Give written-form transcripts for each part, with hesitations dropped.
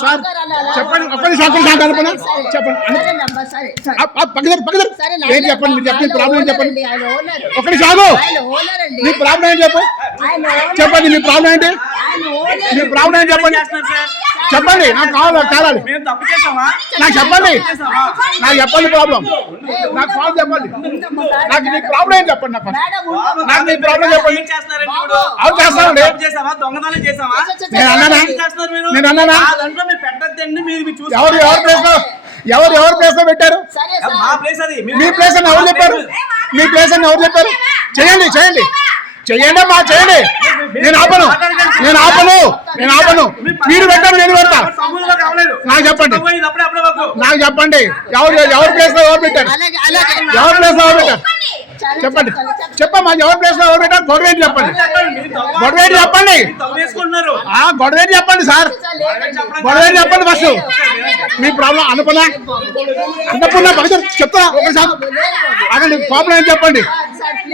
sir చెప్పండి ఒక్కరి శాతం అనుకున్నా చెప్పండి ఏం చెప్పండి మీరు చెప్పండి ప్రాబ్లం ఏం చెప్పండి ఒకటి సాగు మీ ప్రాబ్లం ఏం చెప్పండి మీ ప్రాబ్లం ఏంటి మీ ప్రాబ్లం ఏం చెప్పండి చెప్పండి నాకు కావాలి కావాలి నాకు చెప్పండి ప్రాబ్లం నాకు కాల్ చెప్పండి నాకు నీ ప్రాబ్లం ఏం చెప్పండి నాకు నీ ప్రాబ్లం చెప్పండి అవును చేస్తానండి నేను అన్నానా ఎవరు ప్లేస్ లో పెట్టారు మీ ప్లేస్ అని ఎవరు చెప్పారు మీ ప్లేస్ అని ఎవరు చెప్పారు చేయండి అమ్మా చేయండి నేను ఆపను మీరు పెట్టండి నేను పెడతా నాకు చెప్పండి ఎవరు ప్లేస్ లో ఎవరు పెట్టారు చెప్పమ్మా ఎవరి ప్లేస్ లో ఎవరు పెట్టారు గొడవేంటి చెప్పండి సార్ గొడవేంటి చెప్పండి ఫస్ట్ మీ ప్రాబ్లం అన్నపూర్ణ చెప్తారా ఒకసారి అక్కడ ప్రాబ్లం ఏంటి చెప్పండి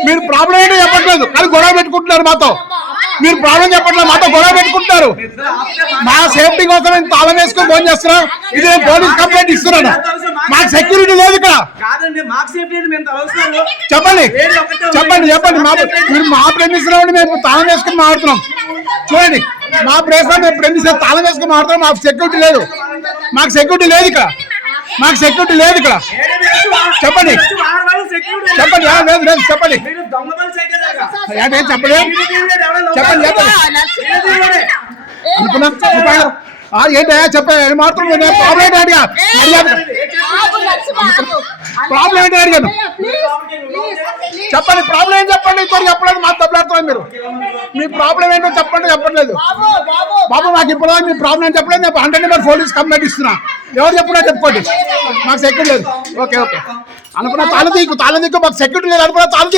మీరు ప్రాబ్లం ఏంటో చెప్పట్లేదు కానీ గొడవ పెట్టుకుంటున్నారు మాతో మీరు ప్రాబ్లం చెప్పట్లేదు మాతో గొడవ పెట్టుకుంటున్నారు మా సేఫ్టీ కోసం నేను తాళం వేసుకొని ఫోన్ చేస్తున్నాను ఇది నేను పోలీస్ కంప్లైంట్ ఇస్తున్నాను మాకు సెక్యూరిటీ లేదు ఇక్కడ చెప్పండి మీరు మా ప్రెమిస్ లో మేము తాళం వేసుకుని మాట్లాడుతున్నాం చూడండి మా ప్లేస్ లో మేము ప్రెమిస్ తాళం వేసుకుని మాట్లాడుతున్నాం మాకు సెక్యూరిటీ లేదు ఇక్కడ చెప్పండి ఏంటయ్యా చెప్పండి మాత్రం ప్రాబ్లం ఏంటి అడిగాను చెప్పండి ప్రాబ్లం ఏం చెప్పండి ఇంకోటి చెప్పలేదు మాకు తప్పలేదు మీరు మీ ప్రాబ్లం ఏంటో చెప్పట్లేదు బాబు మాకు ఇప్పుడు మీ ప్రాబ్లం ఏం చెప్పలేదు నేను 100 నెంబర్ పోలీస్ కంప్లైంట్ ఇస్తున్నా ఎవరు చెప్పినా చెప్పుకోండి మాకు సెక్యూరిటీ లేదు ఓకే అనుకున్న తాళం తీకు మాకు సెక్యూరిటీ లేదు అనుకున్న తాళం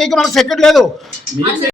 తీకు మనకు సెక్యూరిటీ లేదు